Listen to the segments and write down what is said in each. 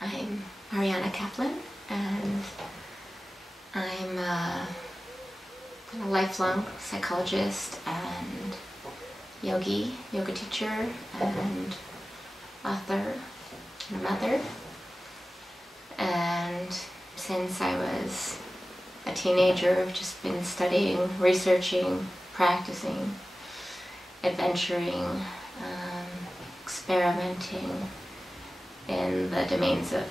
I'm Marianna Kaplan, and I'm a lifelong psychologist and yoga teacher, and author, and a mother. And since I was a teenager, I've just been studying, researching, practicing, adventuring, experimenting in the domains of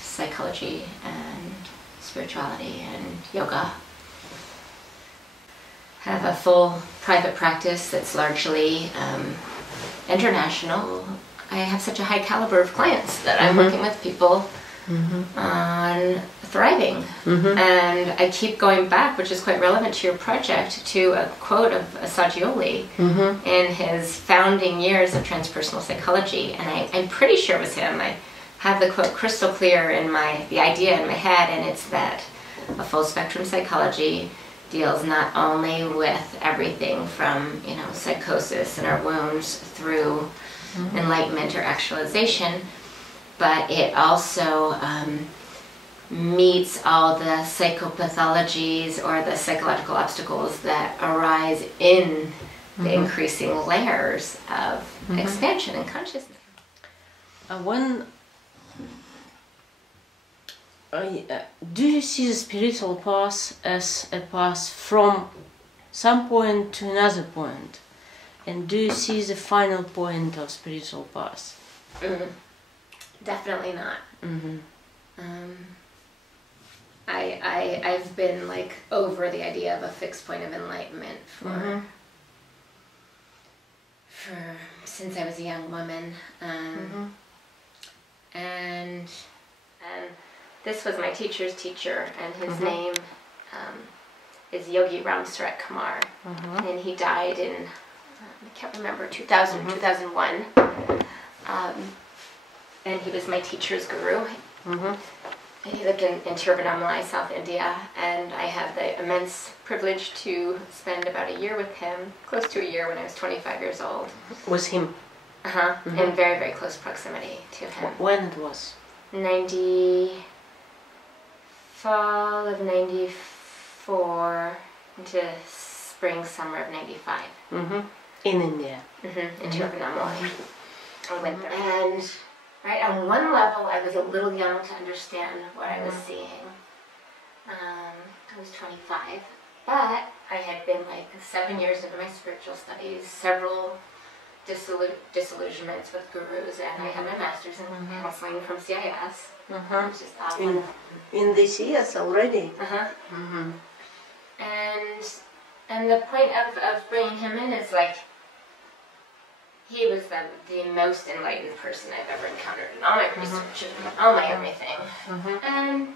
psychology and spirituality and yoga. I have a full private practice that's largely international. I have such a high caliber of clients that I'm working with people on thriving. And I keep going back, which is quite relevant to your project, to a quote of Assagioli in his founding years of transpersonal psychology. And I'm pretty sure it was him. I have the quote crystal clear in the idea in my head, and it's that a full spectrum psychology deals not only with everything from, psychosis and our wounds through enlightenment or actualization, but it also meets all the psychopathologies or the psychological obstacles that arise in the increasing layers of expansion and consciousness. Do you see the spiritual path as a path from some point to another point? And do you see the final point of spiritual path? Definitely not. I've been over the idea of a fixed point of enlightenment for since I was a young woman, and this was my teacher's teacher, and his name is Yogi Ram Surat Kumar, and he died in I can't remember 2001. And he was my teacher's guru. And he lived in Tiruvannamalai, South India, and I had the immense privilege to spend about a year with him, close to a year, when I was 25 years old. Was him? In very, very close proximity to him. When it was? Fall of 94 into spring, summer of 95. In India? In Tiruvannamalai. I went there. And on one level, I was a little young to understand what I was seeing. I was 25, but I had been 7 years into my spiritual studies, several disillusionments with gurus, and I had my master's in counseling from CIS. In this years already? And the point of bringing him in is he was the most enlightened person I've ever encountered in all my research and all my everything. And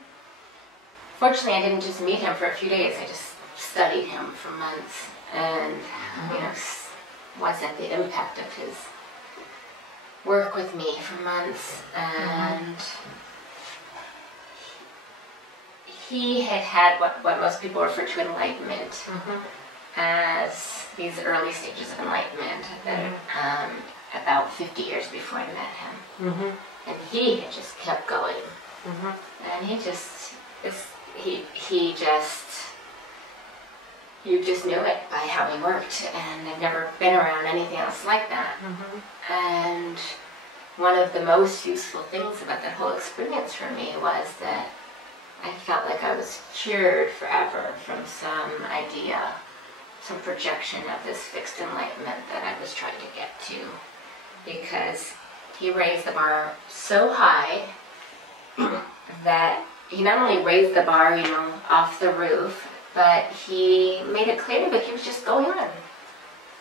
fortunately, I didn't just meet him for a few days. I just studied him for months, and wasn't the impact of his work with me for months. And he had what most people refer to enlightenment as these early stages of enlightenment about 50 years before I met him. And he had just kept going. And you just knew it by how he worked, and I've never been around anything else like that. And one of the most useful things about that whole experience for me was that I felt like I was cured forever from some idea, some projection of this fixed enlightenment that I was trying to get to, because he raised the bar so high that he not only raised the bar, off the roof, but he made it clear that he was just going on,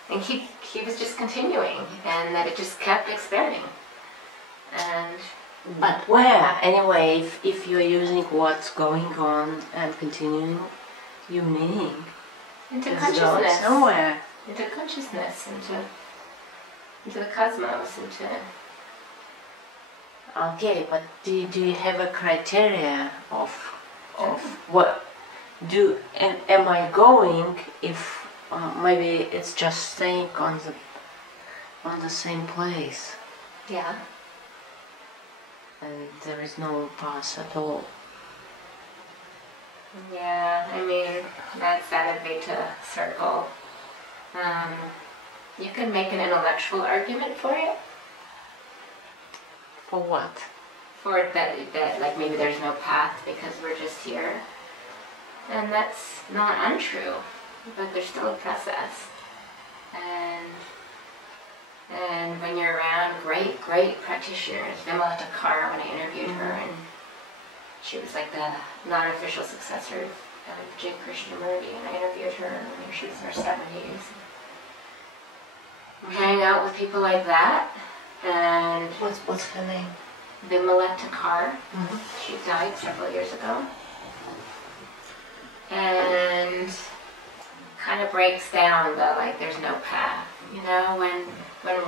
and he was just continuing, and that it just kept expanding. But where, anyway, if you're using what's going on and continuing, you meaning? Into consciousness. Somewhere. Into consciousness, into the cosmos, into... Okay, but do you have a criteria of what am I going if maybe it's just staying on the same place? Yeah. and there is no path at all. Yeah, I mean, that's that Advaita circle. You can make an intellectual argument for it. For what? For it that like maybe there's no path because we're just here. And that's not untrue, but there's still a process. And when you're around great practitioners, Vimala Takar, when I interviewed her, and she was like the non-official successor of J. Krishnamurti, and I interviewed her when she was in her 70s. We hang out with people like that, and What's her name? Vimala Takar. She died several years ago. And kind of breaks down the like there's no path. You know, when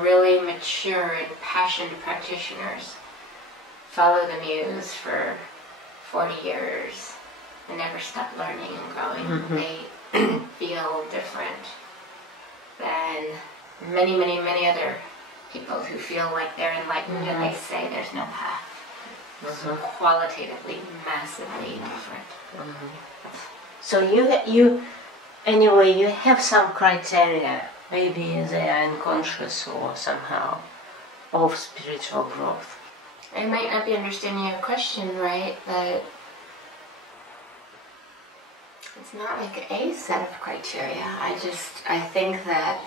really mature and passionate practitioners follow the muse for 40 years and never stop learning and growing, they feel different than many other people who feel like they're enlightened and they say there's no path. So qualitatively, massively different. So you anyway, you have some criteria, maybe they are unconscious or somehow, of spiritual growth. I might not be understanding your question right, but it's not like a set of criteria. I think that,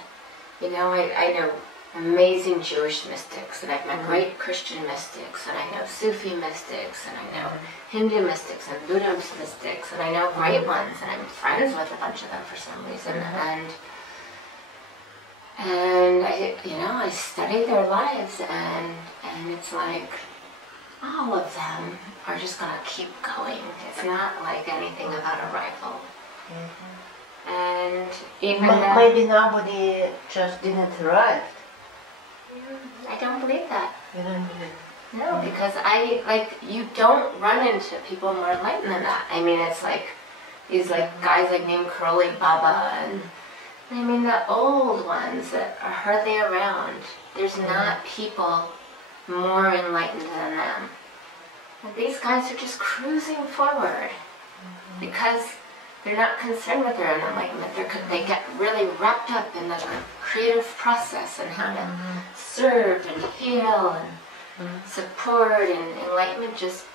you know, I know amazing Jewish mystics, and I've met great Christian mystics, and I know Sufi mystics, and I know Hindu mystics and Buddhist mystics, and I know great ones, and I'm friends with a bunch of them for some reason, and I study their lives, and it's like all of them are just gonna keep going. It's not like anything about a rival. And even maybe nobody just didn't arrive. I don't believe that. You don't believe? No, because you don't run into people more enlightened than that. I mean, it's like these guys named Karoli Baba, and I mean the old ones that are hardly around. There's not people more enlightened than them. And these guys are just cruising forward because they're not concerned with their own enlightenment. They get really wrapped up in the creative process and how to serve and feel and support, and enlightenment just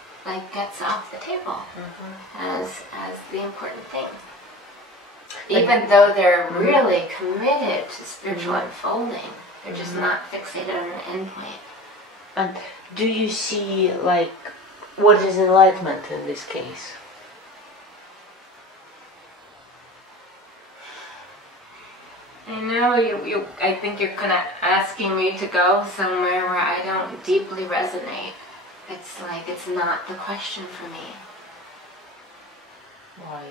gets off the table as the important thing. Even though they're really committed to spiritual unfolding, they're just not fixated on an endpoint. And do you see what is enlightenment in this case? I know I think you're kind of asking me to go somewhere where I don't deeply resonate. It's it's not the question for me. Why?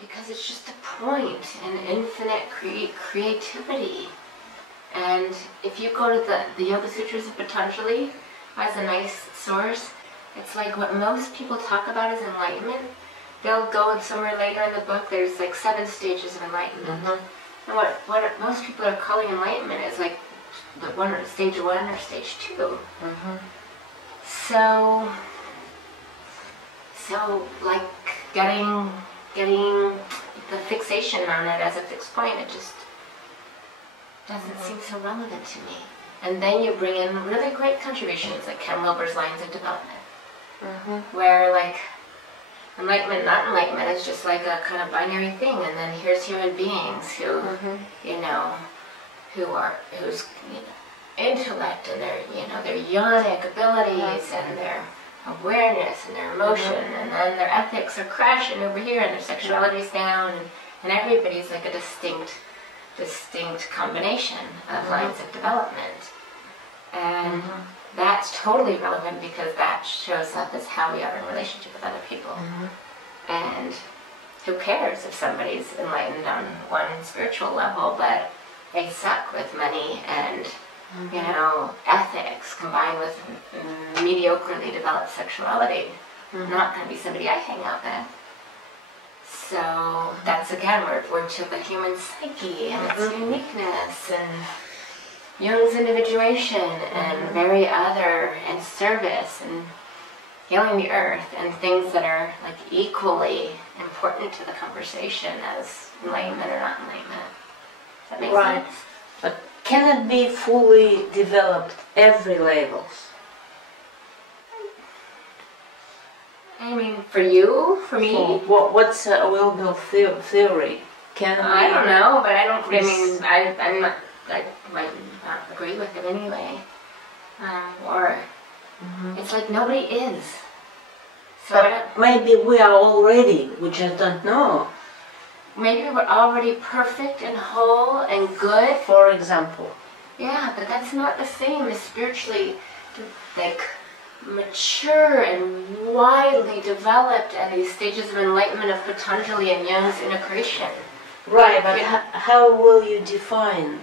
Because it's just a point and infinite creativity. And if you go to the Yoga Sutras of Patanjali as a nice source, it's like what most people talk about as enlightenment. They'll go somewhere later in the book, there's 7 stages of enlightenment. And what most people are calling enlightenment is stage 1 or stage 2. So getting the fixation on it as a fixed point, it just doesn't seem so relevant to me. And then you bring in really great contributions like Ken Wilber's Lines of Development, where enlightenment, not enlightenment is just a kind of binary thing, and then here's human beings who, whose intellect and their yonic abilities and their awareness and their emotion, and then their ethics are crashing over here, and their sexuality is down, and everybody's a distinct combination of lines of development, and that's totally relevant because that shows up as how we are in relationship with other people. And who cares if somebody's enlightened on one spiritual level, but they suck with money and ethics combined with mediocrely developed sexuality. Not going to be somebody I hang out with. So that's again, we're to the human psyche and its uniqueness, Jung's individuation and very other, and service and healing the earth, and things that are like equally important to the conversation as enlightenment or not enlightenment. Does that make sense? But can it be fully developed every levels? I mean, for you, for me? So what's a Uilbere theory? Can it I be don't know, but I don't, I mean, I'm not, I might not agree with it anyway. Or it's like nobody is. So but maybe we are already, we just don't know. Maybe we're already perfect and whole and good. For example. Yeah, but that's not the same as spiritually, like, mature and widely developed at these stages of enlightenment of Patanjali and Jung's integration. Right, but how will you define?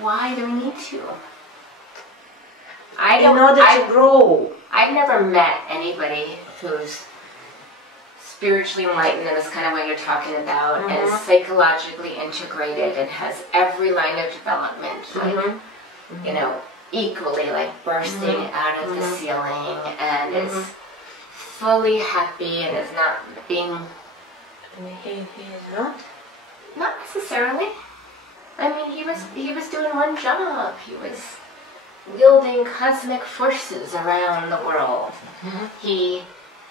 Why do we need to? In order to grow. I've never met anybody who's spiritually enlightened in this kind of way you're talking about, and is psychologically integrated and has every line of development, like, you know, equally like bursting out of the ceiling, and is fully happy and is not being... He is not? Not necessarily. I mean, he was doing one job. He was wielding cosmic forces around the world. He,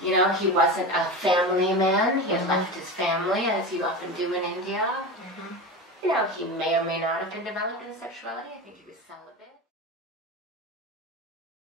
you know, he wasn't a family man. He had left his family, as you often do in India. You know, he may or may not have been developed in sexuality. I think he was celibate.